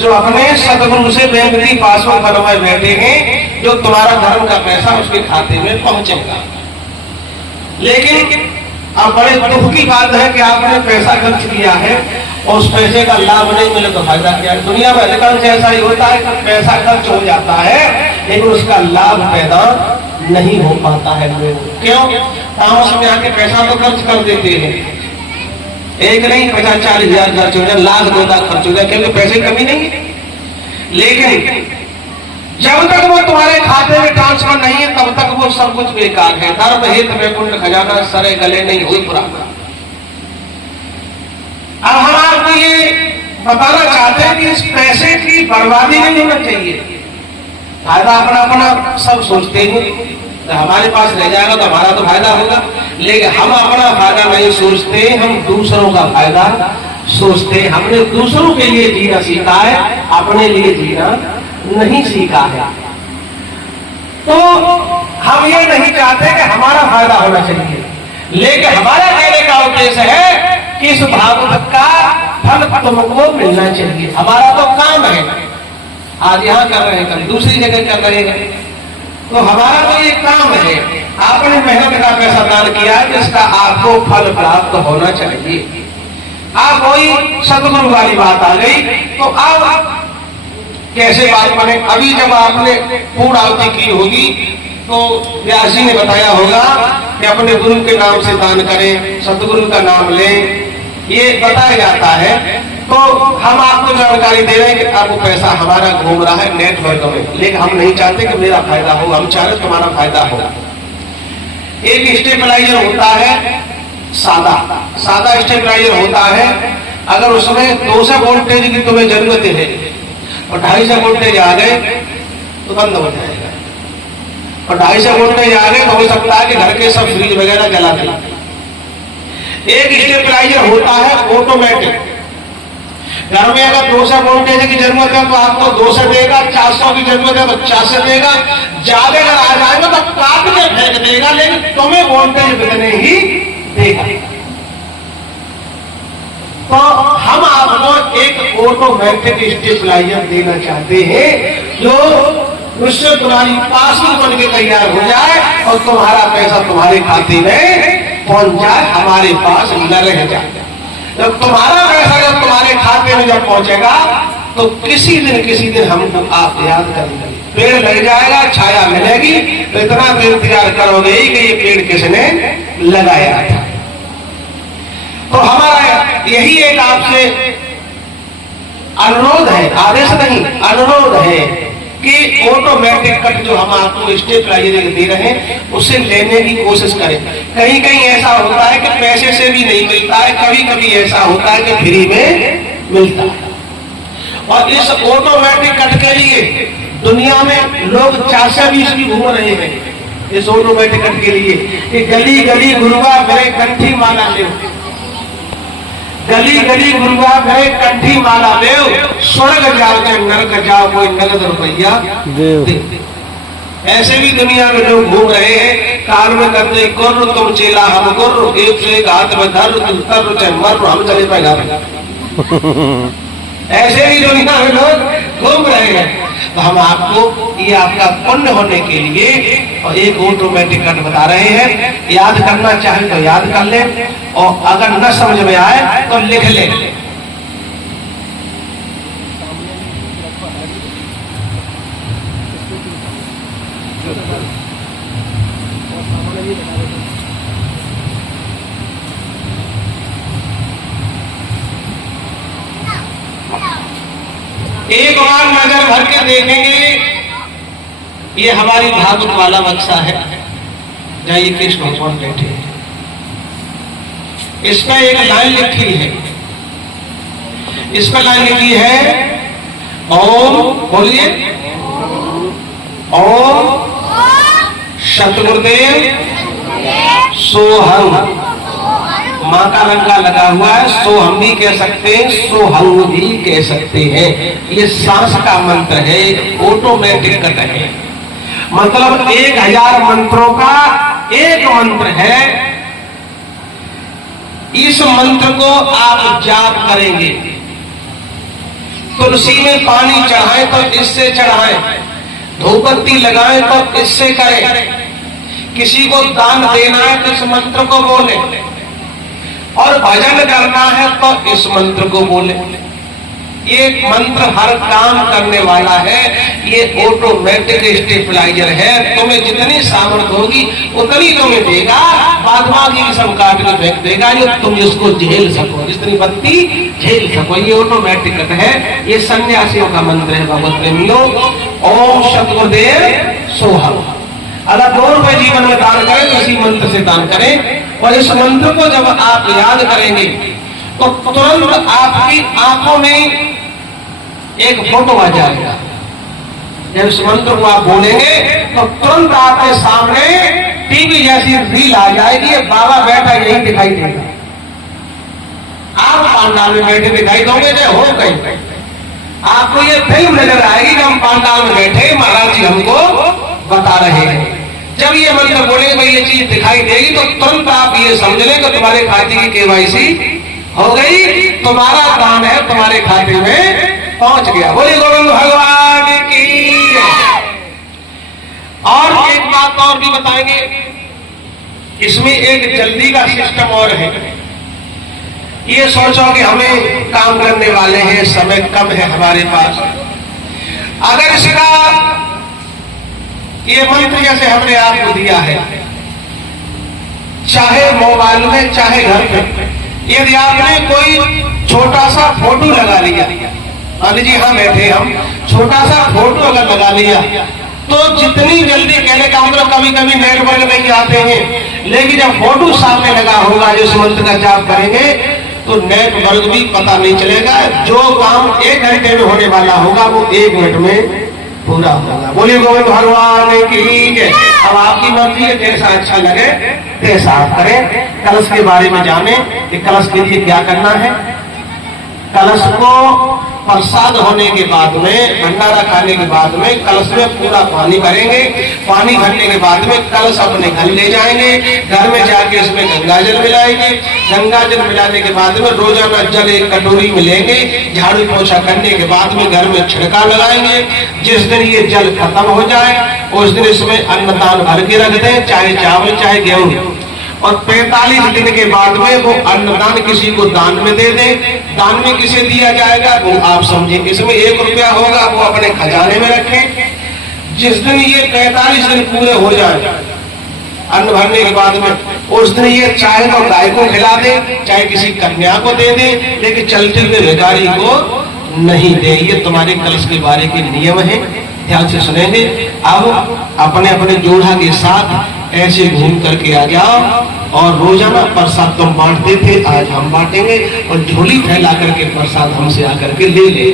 जो अपने सदगुरु से बेनती पासों बनवाए बैठे हैं, जो तुम्हारा धर्म का पैसा उसके खाते में पहुंचेगा। लेकिन अब बड़े दुख की बात है कि आपने पैसा खर्च किया है और उस पैसे का लाभ नहीं मिले तो फायदा क्या है। दुनिया में अधिकांश ऐसा ही होता है कि पैसा खर्च हो जाता है लेकिन उसका लाभ पैदा नहीं हो पाता है। क्यों? तामस में आके पैसा तो खर्च कर देते हैं, एक नहीं 50-40 हजार खर्च हो जाए, लाख 2 लाख खर्च हो जाए, क्योंकि पैसे कमी नहीं है। लेकिन जब तक वो तुम्हारे खाते में ट्रांसफर नहीं है तब तक वो सब कुछ बेकार है। धर्म हित वैकुंठ खजाना सरे गले नहीं हुई पुराना। अब हम आपको ये बताना चाहते हैं कि इस पैसे की बर्बादी नहीं होना चाहिए। फायदा अपना अपना सब सोचते हैं, तो हमारे पास रह जाएगा तो हमारा तो फायदा होगा, लेकिन हम अपना फायदा नहीं सोचते, हम दूसरों का फायदा सोचते। हमने दूसरों के लिए जीना सीखा है, अपने लिए जीना नहीं सीखा है। तो हम ये नहीं चाहते कि हमारा फायदा होना चाहिए, लेकिन हमारा कहने का उद्देश्य है कि इस भागवत का फल तुमको मिलना चाहिए। हमारा तो काम है, आज यहाँ कर रहे हैं, कल दूसरी जगह कर रहे हैं, तो हमारा तो ये काम है। आपने मेहनत का पैसा दान किया है, जिसका आपको फल प्राप्त होना चाहिए। आप कोई सदगुरु वाली बात आ गई तो आप कैसे बात बने। अभी जब आपने पूर्ण आहुति की होगी तो व्यास जी ने बताया होगा कि अपने गुरु के नाम से दान करें, सतगुरु का नाम लें, ये बताया जाता है। तो हम आपको जानकारी दे रहे हैं कि अब वो पैसा हमारा घूम रहा है नेटवर्क में, लेकिन हम नहीं चाहते कि मेरा फायदा हो, हम चाह रहे तुम्हारा फायदा हो। एक स्टेबलाइजर होता है सादा स्टेबलाइजर होता है। अगर उसमें 200 वोल्टेज की तुम्हें जरूरत है और 250 वोल्टेज आ गए तो बंद हो जाएगा, और 250 वोल्टेज आ गए तो हो सकता है कि घर के सब फ्रिज वगैरह जला दें। एक स्टेबलाइजर होता है ऑटोमेटिक। घर में अगर 200 वोल्टेज की जरूरत है तो आपको 200 देगा, 400 की जरूरत है तो 400 देगा, ज्यादा अगर आ जाएगा तो काट के फेंक देगा, लेकिन तुम्हें वोल्टेज कितने ही देगा। तो हम आपको एक ऑटोमेटिक स्टेबलाइजर देना चाहते हैं जो उससे तुम्हारी पासबुक बन के तैयार हो जाए और तुम्हारा पैसा तुम्हारे खाते में पहुंच जाए, हमारे पास न रह जाए। जब तुम्हारा पैसा जब तुम्हारे खाते में जब पहुंचेगा तो किसी दिन हम आप याद करेंगे, पेड़ लग जाएगा, छाया मिलेगी, तो इतना तो इंतजार करोगे कि ये पेड़ किसने लगाया था। तो हमारा यही एक आपसे अनुरोध है, आदेश नहीं अनुरोध है कि ऑटोमेटिक कट जो हम आपको स्टेबलाइजर दे रहे हैं उसे लेने की कोशिश करें। कहीं कहीं ऐसा होता है कि पैसे से भी नहीं मिलता है, कभी कभी ऐसा होता है कि फ्री में मिलता है। और इस ऑटोमेटिक कट के लिए दुनिया में लोग 420 भी घूम रहे हैं इस ऑटोमेटिक कट के लिए कि गली गली गुरुआ मेरे कंठी माला ले, गली गली गुरुआ गए कंठी माला देव, स्वर्ग जाओ के नरक जाओ कोई नगद रुपया दे। ऐसे भी दुनिया में लोग घूम रहे हैं, कान में करते गुर्र तुम चेला हम गुर्र, एक से एक हाथ में धर तुम तर चाहे मर हम चले पाएगा। ऐसे ही दुनिया में लोग घूम रहे हैं। तो हम आपको ये आपका पुण्य होने के लिए और एक ऑटोमेटिक कट बता रहे हैं, याद करना चाहे तो याद कर ले, और अगर न समझ में आए तो लिख ले। एक बार नजर भर के देखेंगे, ये हमारी भागवत वाला बक्सा है जहाँ ये कृष्ण भगवान बैठे हैं। इसमें एक लाइन लिखी है, इसमें लाइन लिखी है ओम, बोलिए ओम सतगुरुदेव सोहम। माँ का लंका लगा हुआ है, सो हम भी कह सकते हैं, सो हम भी कह सकते हैं। ये सांस का मंत्र है, ऑटोमेटिक कट है। मतलब 1000 मंत्रों का एक मंत्र है। इस मंत्र को आप जाप करेंगे, तुलसी में पानी चढ़ाएं तो इससे चढ़ाएं, धूपबत्ती लगाएं तो इससे करें, किसी को दान देना है तो इस मंत्र को बोले, और भजन करना है तो इस मंत्र को बोले। ये मंत्र हर काम करने वाला है, ये ऑटोमेटिक स्टेबलाइजर है। तुम्हें जितनी सामर्थ्य होगी उतनी तुम्हें देगा, बाद बाकी सब काट के फेंक देगा जो तुम इसको झेल सको, जितनी बत्ती झेल सको। ये ऑटोमेटिक है, ये सन्यासियों का मंत्र है भगवत प्रेमियों। ओम सतगुरुदेव सोहम। अगर 2 रुपए जीवन में दान करें तो इसी मंत्र से दान करें, और इस मंत्र को जब आप याद करेंगे तो तुरंत आपकी आंखों में एक फोटो आ जाएगा। जब इस मंत्र को आप बोलेंगे तो तुरंत आपके सामने टीवी जैसी रील आ जाएगी, बाबा बैठा यही दिखाई देगा। आप पांडाल में बैठे दिखाई दोगे, चाहे हो कहीं, आपको ये फिल्म नजर आएगी कि हम पांडाल में बैठे, महाराज जी हमको बता रहे हैं। जब ये मंत्र बोले भाई ये चीज दिखाई देगी तो तुरंत आप ये समझ लें कि तुम्हारे खाते की केवाईसी हो गई, तुम्हारा दान है तुम्हारे खाते में पहुंच गया। बोले गोविंद भगवान की। और एक बात और भी बताएंगे, इसमें एक जल्दी का सिस्टम और है। ये सोचो कि हमें काम करने वाले हैं, समय कम है हमारे पास, अगर इसका ये मंत्र जैसे हमने आपको दिया है, चाहे मोबाइल में चाहे घर में, यदि आपने कोई छोटा सा फोटो लगा लिया, मान जी हाँ बैठे हम, छोटा सा फोटो अगर लगा लिया तो जितनी जल्दी, कहने का मतलब कभी कभी नेटवर्क नहीं आते हैं, लेकिन जब फोटो सामने लगा होगा जिस मंत्र का जाप करेंगे तो नेटवर्क भी पता नहीं चलेगा। जो काम 1 घंटे में होने वाला होगा वो 1 मिनट में पूरा होगा। बोलिए गोविंद भगवान की। अब आपकी मर्जी है, जैसा अच्छा लगे तैसा आप करें। कलश के बारे में जाने कि कलश के लिए क्या करना है। कलश को प्रसाद होने के बाद में, भंडारा खाने के बाद में कलश में पूरा पानी भरेंगे। पानी भरने के बाद में कलश अपने घर ले जाएंगे, घर में जाके इसमें गंगा जल मिलाएंगे। गंगा जल मिलाने के बाद में रोजाना जल 1 कटोरी में लेंगे, झाड़ू पोछा करने के बाद में घर में छिड़का लगाएंगे। जिस दिन ये जल खत्म हो जाए उस दिन इसमें अन्नदान भर के रख दें, चाहे चावल चाहे गेहूं, और 45 दिन के बाद में वो अन्नदान किसी को दान में दे दें। दान में किसे दिया जाएगा वो आप समझें, इसमें 1 रुपया होगा वो अपने खजाने में रखें। जिस दिन ये 45 दिन पूरे हो जाए अन्न भरने के बाद में, उस दिन ये चाहे तो गाय को खिला दे, चाहे किसी कन्या को दे दे, लेकिन चलते हुए भिखारी को नहीं दे। ये तुम्हारे कलश के बारे के नियम है, ध्यान से सुनेंगे। अब अपने अपने जोड़ा के साथ ऐसे घूम करके आ जाओ, और रोजाना प्रसाद तुम बांटते थे, आज हम बांटेंगे, और झोली फैला करके प्रसाद हमसे आकर के ले ले।